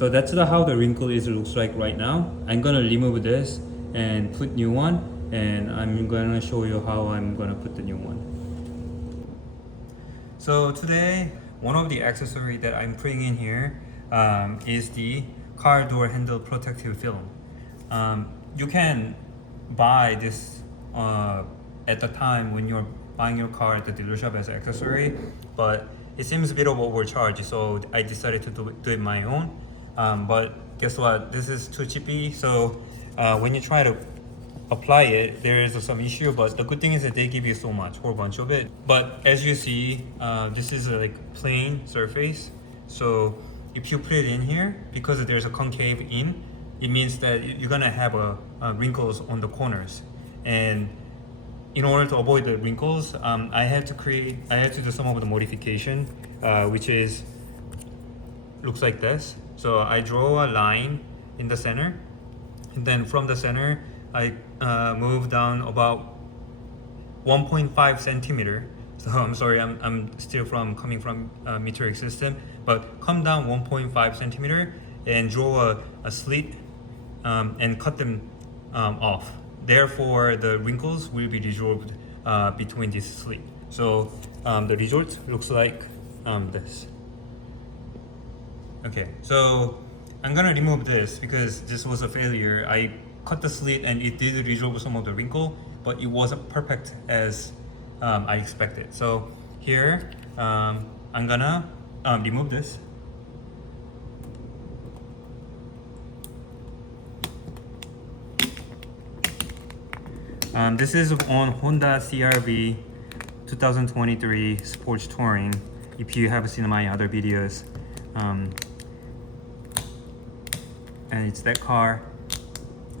So that's how the wrinkle looks like right now. I'm gonna remove this and put new one, and I'm gonna show you how I'm gonna put the new one. So today, one of the accessory that I'm putting in here is the car door handle protective film. You can buy this at the time when you're buying your car at the dealership as an accessory, but it seems a bit of overcharge, so I decided to do it my own. But guess what? This is too cheapy, so when you try to apply it, there is some issue, but the good thing is that they give you so much, whole bunch of it. But as you see, this is like plain surface, so if you put it in here, because there's a concave in, it means that you're gonna have wrinkles on the corners. And in order to avoid the wrinkles, I had to do some of the modification, which is looks like this. So I draw a line in the center, and then from the center I move down about 1.5 centimeter. So I'm sorry, I'm still coming from metric system, but come down 1.5 centimeter and draw a slit and cut them off. Therefore, the wrinkles will be resolved between this slit. So the result looks like this. Okay, so I'm gonna remove this because this was a failure. I cut the slit and it did resolve some of the wrinkle, but it wasn't perfect as I expected. So here, I'm gonna remove this. This is on Honda CR-V 2023 Sports Touring. If you have seen my other videos, and it's that car.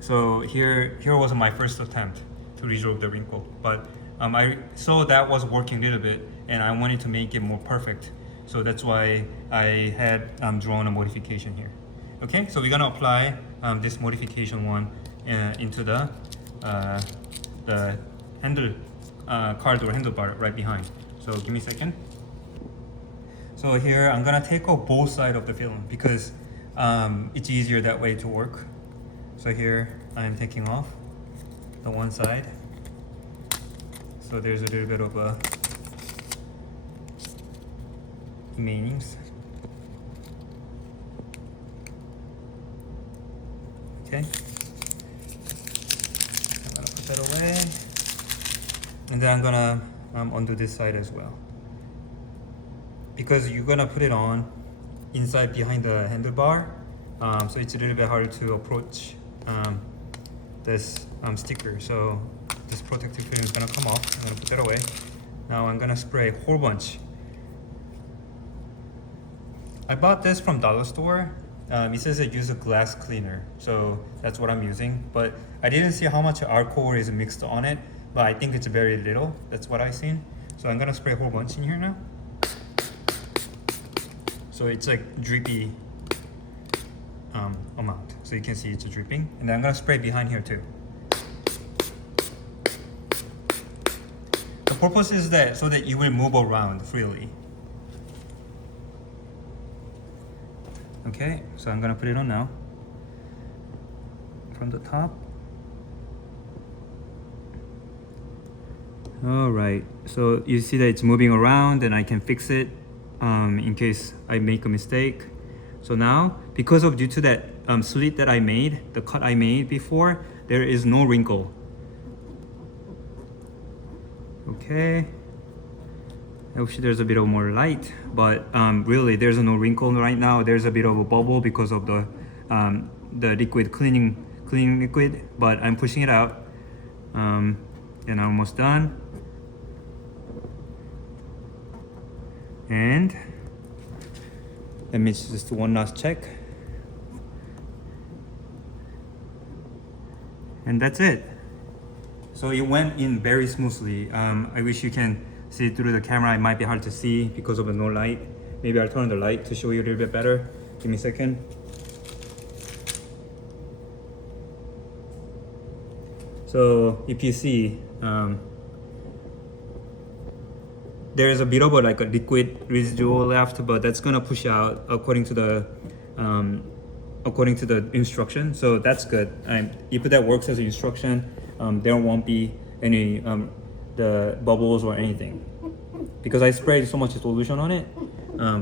So here was my first attempt to resolve the wrinkle, but I saw that was working a little bit, and I wanted to make it more perfect. So that's why I had drawn a modification here. Okay, so we're gonna apply this modification one into the car door handlebar right behind. So give me a second. So here I'm gonna take off both sides of the film because it's easier that way to work. So here I'm taking off the one side. So there's a little bit of remainings. Okay. I'm gonna put that away. And then I'm gonna undo this side as well. Because you're gonna put it on inside behind the handlebar, so it's a little bit harder to approach this sticker. So this protective film is gonna come off. I'm gonna put that away. Now I'm gonna spray a whole bunch. I bought this from dollar store. It says it uses a glass cleaner, so that's what I'm using. But I didn't see how much alcohol is mixed on it, but I think it's very little. That's what I've seen. So I'm gonna spray a whole bunch in here now. So it's like drippy amount. So you can see it's dripping. And then I'm gonna spray behind here too. The purpose is that so that you will move around freely. Okay, so I'm gonna put it on now. From the top. All right, so you see that it's moving around and I can fix it in case I make a mistake. So now, because of due to that slit that I made, the cut I made before, there is no wrinkle. Okay. Actually, there's a bit of more light, but really there's no wrinkle right now. There's a bit of a bubble because of the liquid cleaning liquid, but I'm pushing it out. And I'm almost done. And let me just one last check. And that's it. So it went in very smoothly. I wish you can see it through the camera. It might be hard to see because of the no light. Maybe I'll turn on the light to show you a little bit better. Give me a second. So if you see, there's a bit of a liquid residual left, but that's gonna push out according to the according to the instruction, so that's good. And if that works as an instruction, there won't be any the bubbles or anything, because I sprayed so much solution on it.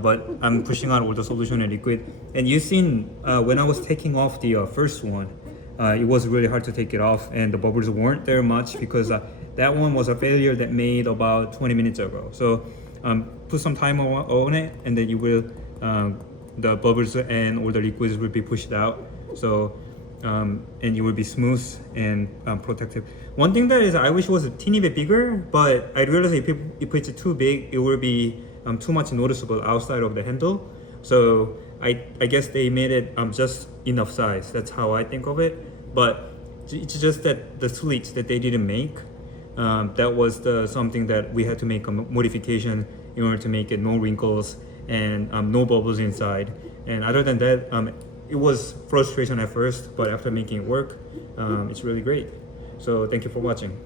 But I'm pushing out all the solution and liquid. And you've seen when I was taking off the first one, it was really hard to take it off, and the bubbles weren't there much because that one was a failure that made about 20 minutes ago. So put some time on it, and then you will the bubbles and all the liquids will be pushed out. So and it will be smooth and protective. One thing that is I wish was a teeny bit bigger, but I realized if it's too big, it will be too much noticeable outside of the handle. So I guess they made it just enough size. That's how I think of it. But it's just that the slits that they didn't make, that was something that we had to make a modification in order to make it no wrinkles and no bubbles inside. And other than that, it was frustration at first, but after making it work, it's really great. So thank you for watching.